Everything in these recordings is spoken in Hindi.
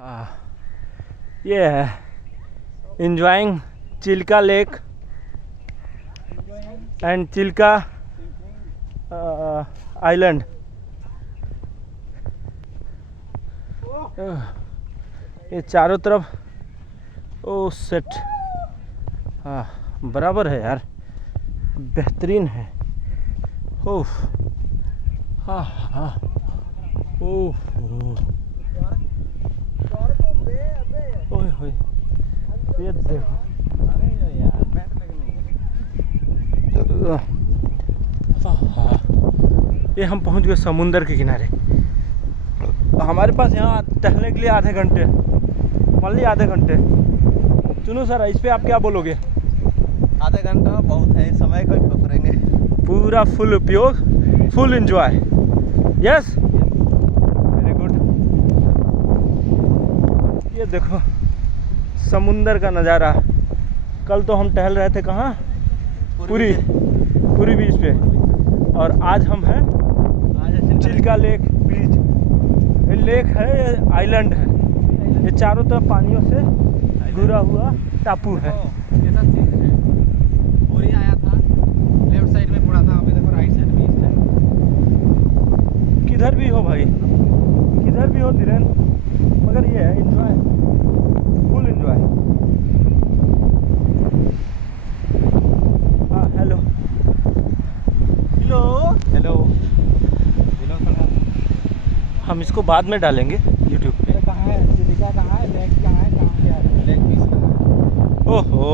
ये है enjoying Chilka lake and Chilka island. ये चारों तरफ ओ सेट, हाँ बराबर है यार, बेहतरीन है। ओह हाँ हाँ ओह ओए होए, ये देखो ये हम पहुंच गए समुंदर के किनारे। हमारे पास यहाँ टहलने के लिए आधे घंटे, मान लीजिए आधे घंटे। सुनो सर, इस पे आप क्या बोलोगे? आधा घंटा बहुत है, समय का पकड़ेंगे। पूरा फुल उपयोग, full enjoy. Yes, very good. ये देखो समुंदर का नज़ारा। कल तो हम टहल रहे थे कहाँ? पूरी बीच पे, और आज हम हैं चिल्का लेक बीच। ये लेक है, ये आइलैंड है, ये चारों तरफ पानियों से घिरा हुआ टापू है। ऐसा चीज है, और ये आया था लेफ्ट साइड में पड़ा था, अभी देखो राइट साइड में इस टाइम। किधर भी हो भाई, किधर भी हो धीरेन, मगर ये है एंजॉय, फुल एंजॉय। हाँ hello hello hello hello sir, हम इसको बाद में डालेंगे यूट्यूब पे। कहाँ है चिल्का, कहाँ है लेक, कहाँ है, कहाँ क्या है लेग पीस? ओहो,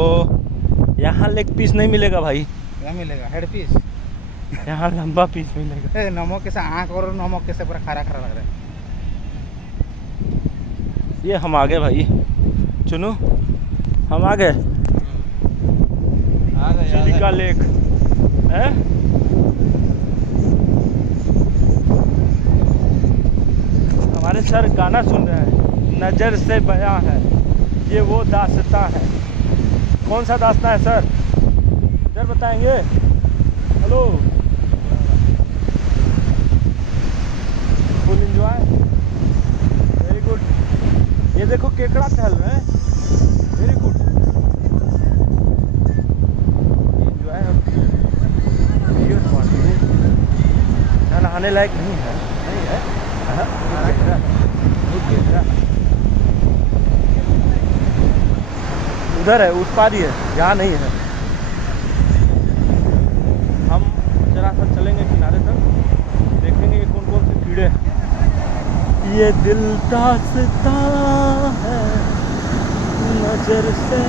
यहाँ लेग पीस नहीं मिलेगा भाई, क्या मिलेगा? Head piece. यहाँ लंबा पीस मिलेगा। नमक कैसा आँख और नमक कैसे पूरा खारा खारा लग रहा है। ये हम आ गए भाई, चुनू हम आ गए चिल्का लेक है। हमारे सर गाना सुन रहे हैं, नज़र से बयां है ये वो दास्तां है। कौन सा दास्तां है सर, सर बताएंगे? Hello, full enjoy, very good. ये देखो केकड़ा टहल रहे हैं, वेरी गुड। एंजॉय और नहाने लायक नहीं है, नहीं है। उधर है, उस पार ही है, यहाँ नहीं है। हम जरा सा चलेंगे किनारे तक, देखेंगे कौन कौन से कीड़े हैं। ये दिल दास्तां है नजर से